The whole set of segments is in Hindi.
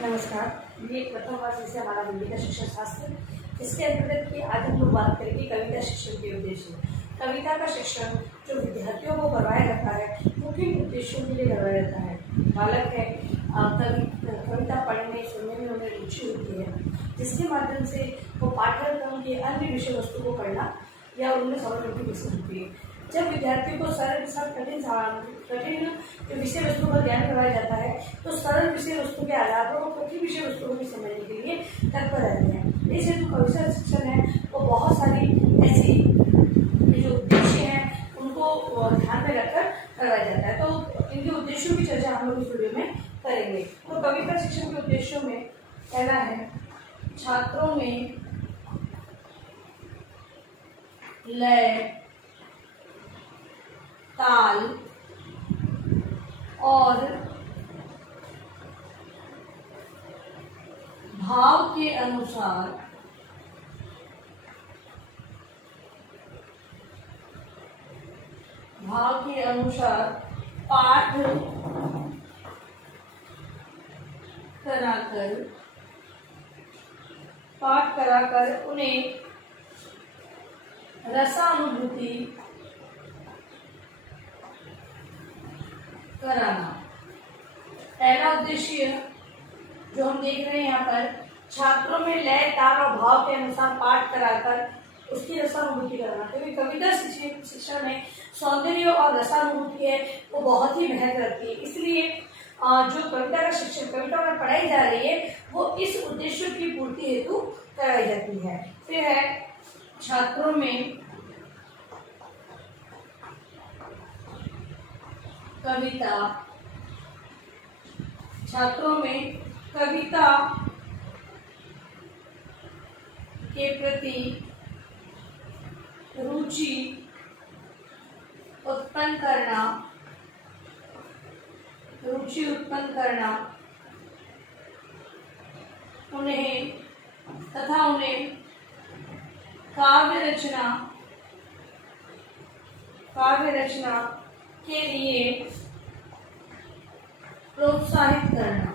नमस्कार। ये प्रथम वर्ष से हमारा हिंदी का शिक्षण शास्त्र, इसके अंतर्गत की आज हम लोग बात करेंगे कविता शिक्षण के उद्देश्य। कविता का शिक्षण जो विद्यार्थियों को करवाया जाता है वो किन उद्देश्यों के लिए करवाया जाता है। बालक है, कविता पढ़ने सुनने में उन्हें रुचि होती है, जिसके माध्यम से वो पाठ्यक्रम के अन्य विषय वस्तु को पढ़ना या उनमें समझ होती विकसित होती है। जब विद्यार्थियों को सरल के साथ कठिन विषय वस्तु का ज्ञान करवाया जाता है तो सरल विषय वस्तु के आधार पर वो कठिन विषय वस्तु को भी समझने के लिए तत्पर रहते हैं। इस हेतु कविता शिक्षण है वो बहुत सारी ऐसी जो उद्देश्य हैं उनको ध्यान में रखकर करवाया जाता है। तो इनके उद्देश्यों की चर्चा हम लोग इस वीडियो में करेंगे। तो कविता शिक्षण के उद्देश्यों में पहला है छात्रों में लय, ताल और भाव के अनुसार पाठ कराकर उन्हें रसानुभूति कराना। पहला उद्देश्य जो हम देख रहे हैं यहाँ पर, छात्रों में लय, ताल और भाव के अनुसार पाठ कराकर उसकी रसानुभूति कराना। क्योंकि कविता शिक्षण में सौंदर्य और रसानुभूति है वो बहुत ही महत्व रखती है, इसलिए जो कविता का शिक्षण कविता में पढ़ाई जा रही है वो इस उद्देश्य की पूर्ति हेतु कराई जाती है। फिर है छात्रों में कविता के प्रति रुचि उत्पन्न करना उन्हें काव्य रचना के लिए प्रोत्साहित करना।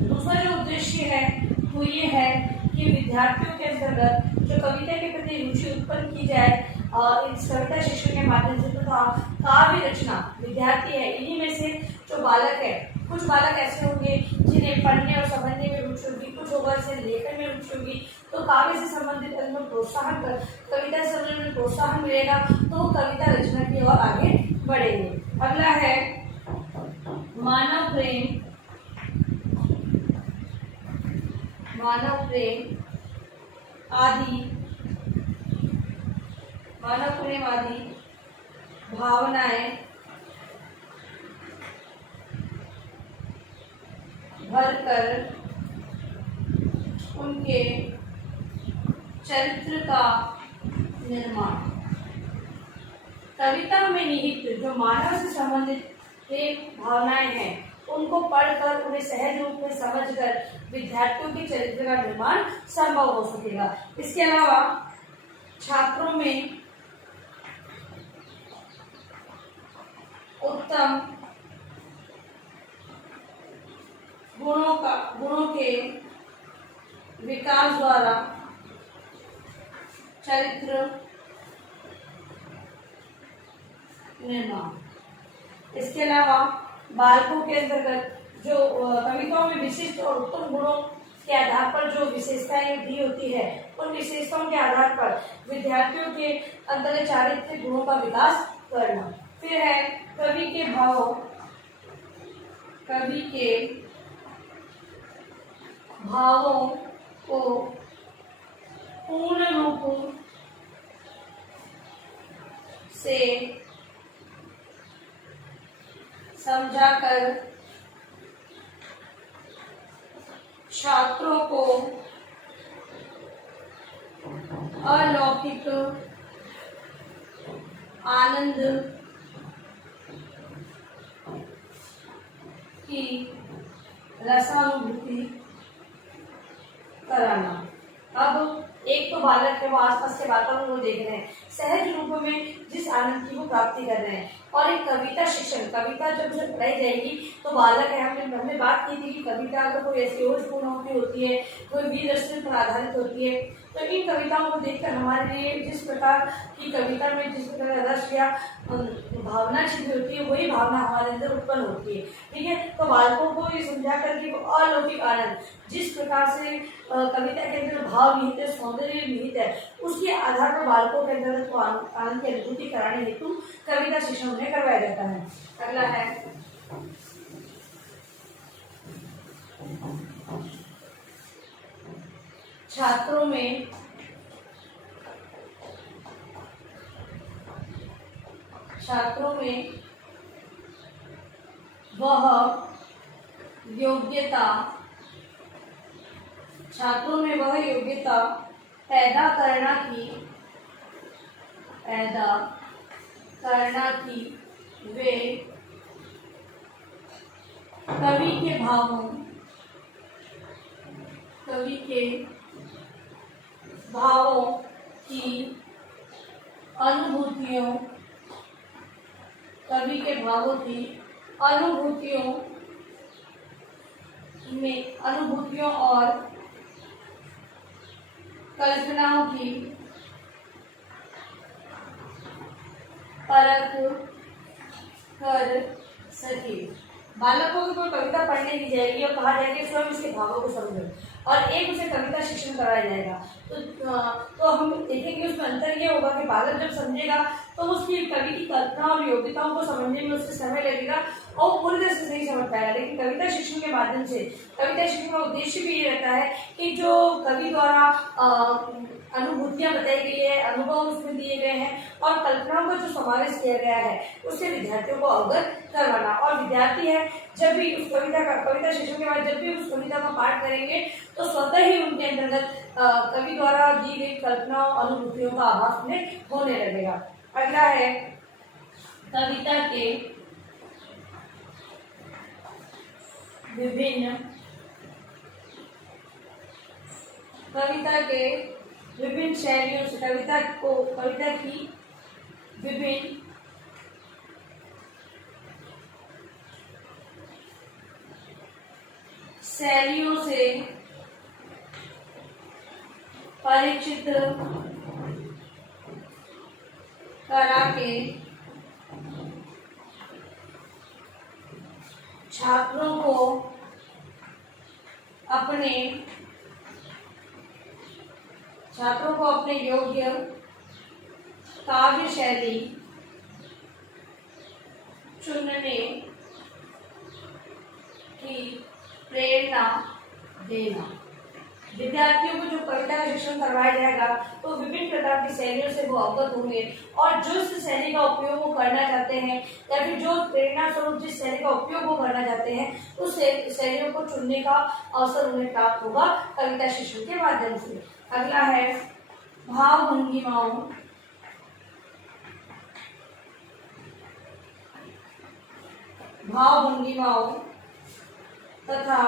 दूसरा जो उद्देश्य है वो ये है कि विद्यार्थियों के अंतर्गत जो कविता के प्रति रुचि उत्पन्न की जाए और इस कविता शिक्षण के माध्यम से तथा काव्य रचना विद्यार्थी है, इन्हीं में से जो बालक है, कुछ बालक ऐसे होंगे जिन्हें पढ़ने और समझने में रुचि होगी, कुछ होगा जिसे लेखन में रुचि होगी, तो काव्य से संबंधित प्रोत्साहन कर कविता से समझने में प्रोत्साहन मिलेगा तो वो कविता रचना की ओर आगे बढ़ेंगे। अगला है मानव प्रेम आदि भावनाएं भरकर उनके चरित्र का निर्माण। कविता में निहित जो मानव से संबंधित भावनाएं हैं उनको पढ़कर उन्हें सहज रूप में समझकर विद्यार्थियों के चरित्र का निर्माण संभव हो सकेगा। इसके अलावा छात्रों में उत्तम गुणों के विकास द्वारा चरित्र निर्माण। इसके अलावा बालकों के अंतर्गत जो कविताओं में विशिष्ट और उत्तम गुणों के आधार पर जो विशेषताएं दी होती है उन विशेषताओं के आधार पर विद्यार्थियों के अंतर्गत चारित्रिक गुणों का विकास करना। फिर है कवि के भावों को पूर्ण रूप से समझाकर छात्रों को अलौकिक आनंद की रसानुभूति कराना। अब एक तो बालक है, वो आसपास के वातावरण को देख रहे हैं, सहज रूप में जिस आनंद की वो प्राप्ति कर रहे हैं। और एक कविता शिक्षण, कविता जब उसे पढ़ाई जाएगी तो बालक है, हमने बात की थी कि कविता अगर कोई ऐसी ओजपूर्ण होती है, कोई वीर रचना पर आधारित होती है, तो इन कविताओं को देखकर हमारे लिए जिस प्रकार की कविता में जिस प्रकार का रस या भावना छिपी होती है, वही भावना हमारे अंदर उत्पन्न होती है। ठीक है, तो बालकों को ये समझा करके वो अलौकिक आनंद जिस प्रकार से कविता के अंदर भाव निहित है, सौंदर्य निहित है, उसके आधार पर बालकों के अंदर तो आनंद की अनुभूति कराने हेतु कविता शिक्षण उन्हें करवाया जाता है। अगला है छात्रों में वह योग्यता पैदा करना कि वे कवि के भावों की अनुभूतियों और कल्पनाओं की परख कर सके। बालकों को कोई कविता पढ़ने दी जाएगी और कहा जाएगा स्वयं उसके भावों को समझो, और एक उसे कविता शिक्षण कराया जाएगा। तो हम देखेंगे उसमें अंतर ये होगा कि बालक जब समझेगा तो उसकी कवि की कल्पना और योग्यताओं को समझने में उससे समय लगेगा और पूरी तरह से नहीं समझ पाएगा। लेकिन कविता शिक्षण के माध्यम से, कविता शिक्षण का उद्देश्य भी ये रहता है कि जो कवि द्वारा अनुभूतियां बताई गई है, अनुभव उसमें दिए गए हैं और कल्पनाओं का जो समावेश किया गया है, उससे विद्यार्थियों को अवगत करवाना। और विद्यार्थी है जब भी उस कविता शिक्षण के बाद जब भी उस कविता का पाठ करेंगे तो स्वतः ही उनके अंतर्गत कवि द्वारा दी गई कल्पनाओं अनुभूतियों का आभास उन्हें होने लगेगा। अगला है कविता के विभिन्न शैलियों से, कविता की विभिन्न शैलियों से परिचित करा के छात्रों को अपने योग्य काव्य शैली चुनने की प्रेरणा देना। विद्यार्थियों को जो कविता का शिक्षण करवाया जाएगा तो विभिन्न प्रकार की शैलियों से वो अवगत होंगे और जो इस शैली का उपयोग वो करना चाहते हैं या फिर जो प्रेरणा स्वरूप जिस शैली का उपयोग वो करना चाहते हैं उस शैलियों को चुनने का अवसर उन्हें प्राप्त होगा कविता शिक्षण के माध्यम से। अगला है भाव भंगिमाओं तथा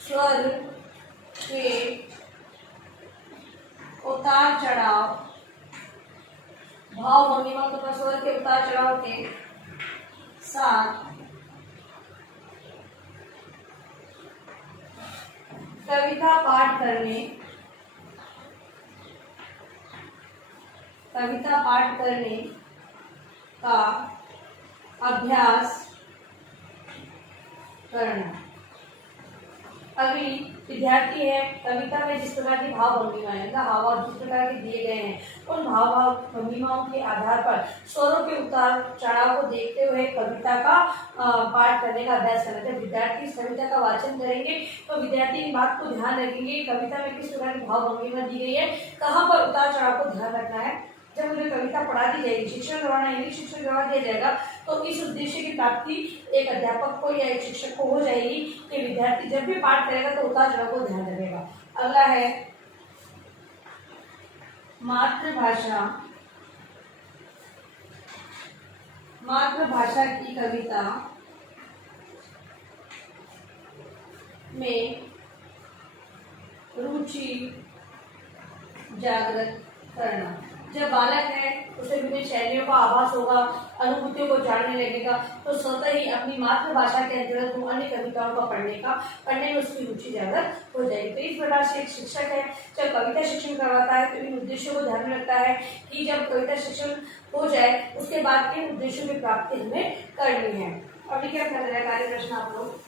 स्वर के उतार चढ़ाव, भाव भंगिमा तथा स्वर के उतार चढ़ाव के साथ कविता पाठ करने का अभ्यास करना। अभी विद्यार्थी है, कविता में जिस प्रकार की भाव भंगिमाएं हाव जिस प्रकार के दिए गए हैं उन भाव भंगिमाओं के आधार पर स्वरों के उतार चढ़ाव को देखते हुए कविता का पाठ करने का अभ्यास करना। जब विद्यार्थी इस कविता का वाचन करेंगे तो विद्यार्थी इन बात को ध्यान रखेंगे कविता में किस प्रकार की भाव भंगिमा दी गई है, कहाँ पर उतार चढ़ाव को ध्यान रखना है। जब उन्हें कविता पढ़ा दी जाएगी, शिक्षण करवाना इंग्लिश शिक्षण करवा दिया जाएगा तो इस उद्देश्य की प्राप्ति एक अध्यापक को या एक शिक्षक को हो जाएगी कि विद्यार्थी जब भी पाठ करेगा तो उतार चढ़ाव को ध्यान रखेगा। अगला है मातृभाषा की कविता में रुचि जागृत करना। जब बालक है उसे विभिन्न शैलियों का आभास होगा, अनुभूतियों को जानने लगेगा, तो स्वतः ही अपनी मातृभाषा के अंतर्गत वो अन्य कविताओं का पढ़ने में उसकी रुचि जागृत हो जाएगी। तो इस प्रकार से एक शिक्षक है जब कविता शिक्षण करवाता है तो इन उद्देश्यों को ध्यान में रखता है कि जब कविता शिक्षण हो जाए उसके बाद इन उद्देश्यों की प्राप्ति हमें करनी है। अभी क्या कर रहे हैं कार्य प्रश्न आप लोग?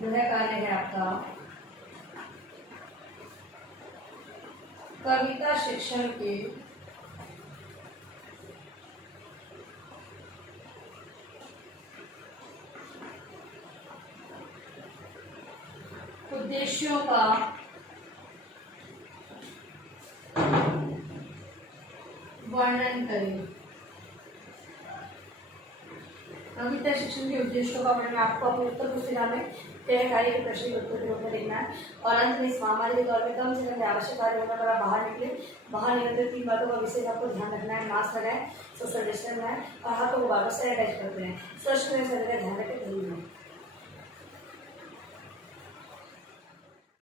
गृह कार्य है आपका कविता शिक्षण के उद्देश्यों का वर्णन करें। कविता शिक्षण के उद्देश्यों का वर्णन आपको अपने उत्तर पुस्तिका में तय कार्य के प्रश्न के उत्तर के रूप में देखना है। और अंत में इस महामारी के दौर में कम से कम आवश्यक कार्य होने पर आप बाहर निकले। बाहर निकलते 3 बातों का विशेष आपको ध्यान रखना है। मास्क लगाएं, सोशल डिस्टेंस है और हाथों को बार बार सैनिटाइज करते हैं। स्वच्छ ध्यान रखें।